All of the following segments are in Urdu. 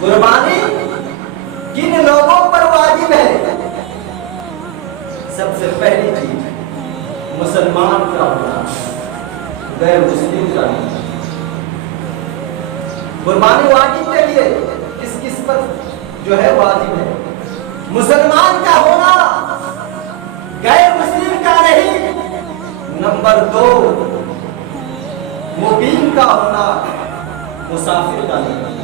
قربانی کن لوگوں پر واجب ہے؟ سب سے پہلی چیز مسلمان کا ہونا، غیر مسلم کا نہیں۔ قربانی واجب کے لیے کس کس پر جو ہے واجب ہے؟ مسلمان کا ہونا، غیر مسلم کا نہیں۔ نمبر 2 مقیم کا ہونا، مسافر کا نہیں۔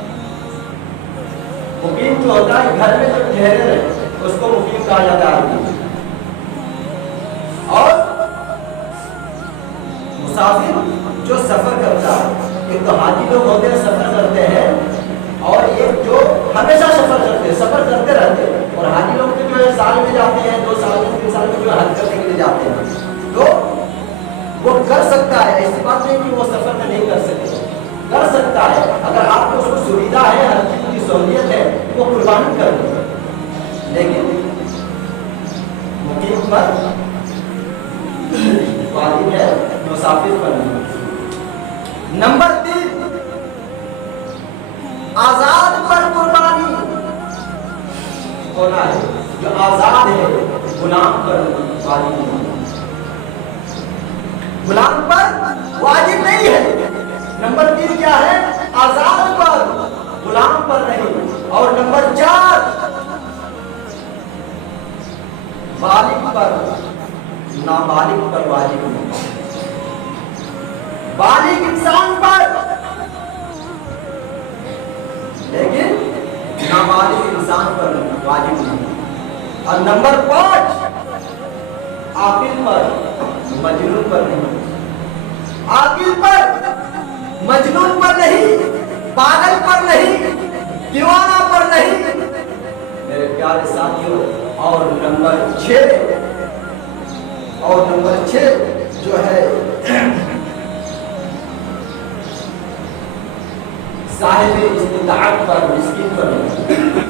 مقیم جو ہوتا ہے گھر میں جو ٹھہرے رہے اس کو مقیم کہا جاتا ہے، اور مسافر جو سفر کرتا ہے۔ ایک تو حاجی لوگ ہوتے ہیں سفر کرتے ہیں، اور ایک جو ہمیشہ سفر کرتے ہیں، سفر کرتے رہتے ہیں۔ اور حاجی لوگ جو ہے سال میں جاتے ہیں، 2 سال میں 3 سال میں جو ہے حج کرنے کے لیے جاتے ہیں، تو وہ کر سکتا ہے، ایسی بات نہیں کہ وہ سفر میں نہیں کر سکتے، کر سکتا ہے۔ اگر آپ کو اس کو سویدھا ہے، ہر چیز کی سہولیت ہے، وہ قربانی کر دے۔ لیکن مقیم پر واجب ہے، مسافر پر نہیں۔ نمبر 3 آزاد پر قربانی ہونا ہے، جو آزاد ہے، غلام پر واجب نہیں، غلام پر واجب نہیں ہے۔ نمبر 3 کیا ہے؟ آزاد پر، غلام پر نہیں۔ اور نمبر 4 بالغ پر، نابالغ پر واجب نہیں۔ بالغ انسان پر، لیکن نابالغ انسان پر واجب نہیں۔ اور نمبر 5 عاقل پر، مجنون پر نہیں۔ عاقل پر، مجنون پر نہیں، پاگل پر نہیں، دیوانہ پر نہیں، میرے پیارے ساتھیوں۔ اور نمبر 6 جو ہے صاحب استطاعت پر، مسکین پر نہیں۔